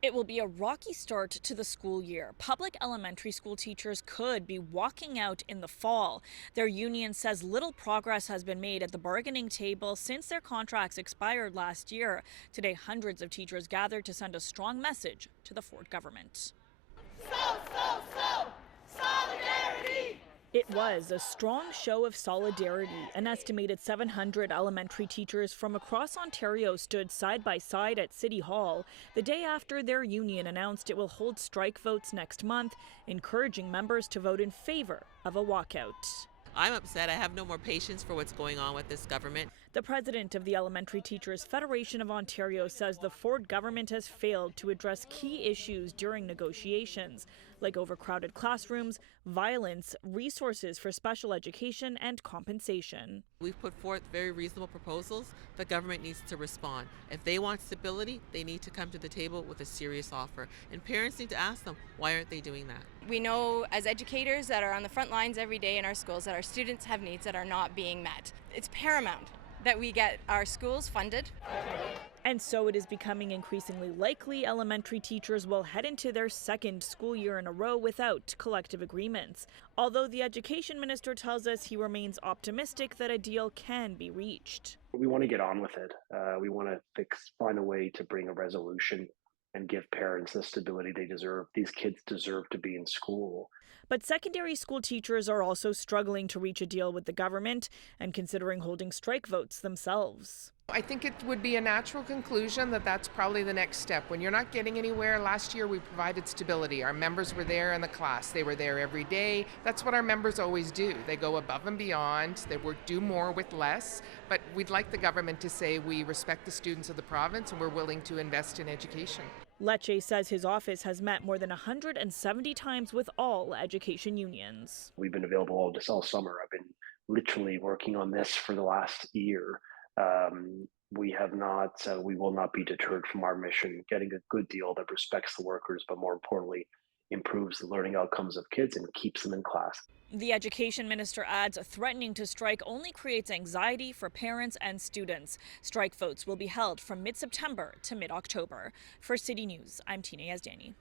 It will be a rocky start to the school year. Public elementary school teachers could be walking out in the fall. Their union says little progress has been made at the bargaining table since their contracts expired last year. Today, hundreds of teachers gathered to send a strong message to the Ford government. Solidarity! It was a strong show of solidarity. An estimated 700 elementary teachers from across Ontario stood side by side at City Hall the day after their union announced it will hold strike votes next month, encouraging members to vote in favor of a walkout. I'm upset. I have no more patience for what's going on with this government. The president of the Elementary Teachers Federation of Ontario says the Ford government has failed to address key issues during negotiations, like overcrowded classrooms, violence, resources for special education, and compensation. We've put forth very reasonable proposals. The government needs to respond. If they want stability, they need to come to the table with a serious offer. And parents need to ask them, why aren't they doing that? We know as educators that are on the front lines every day in our schools that our students have needs that are not being met. It's paramount that we get our schools funded. And so it is becoming increasingly likely elementary teachers will head into their second school year in a row without collective agreements. Although the education minister tells us he remains optimistic that a deal can be reached. We want to get on with it. We want to find a way to bring a resolution and give parents the stability they deserve. These kids deserve to be in school. But secondary school teachers are also struggling to reach a deal with the government and considering holding strike votes themselves. I think it would be a natural conclusion that that's probably the next step. When you're not getting anywhere, last year we provided stability. Our members were there in the class. They were there every day. That's what our members always do. They go above and beyond. They do more with less. But we'd like the government to say we respect the students of the province and we're willing to invest in education. Lecce says his office has met more than 170 times with all education unions. We've been available all summer. I've been literally working on this for the last year. We will not be deterred from our mission, getting a good deal that respects the workers, but more importantly, improves the learning outcomes of kids and keeps them in class. The education minister adds threatening to strike only creates anxiety for parents and students. Strike votes will be held from mid-September to mid-October. For City News, I'm Tina Yazdani.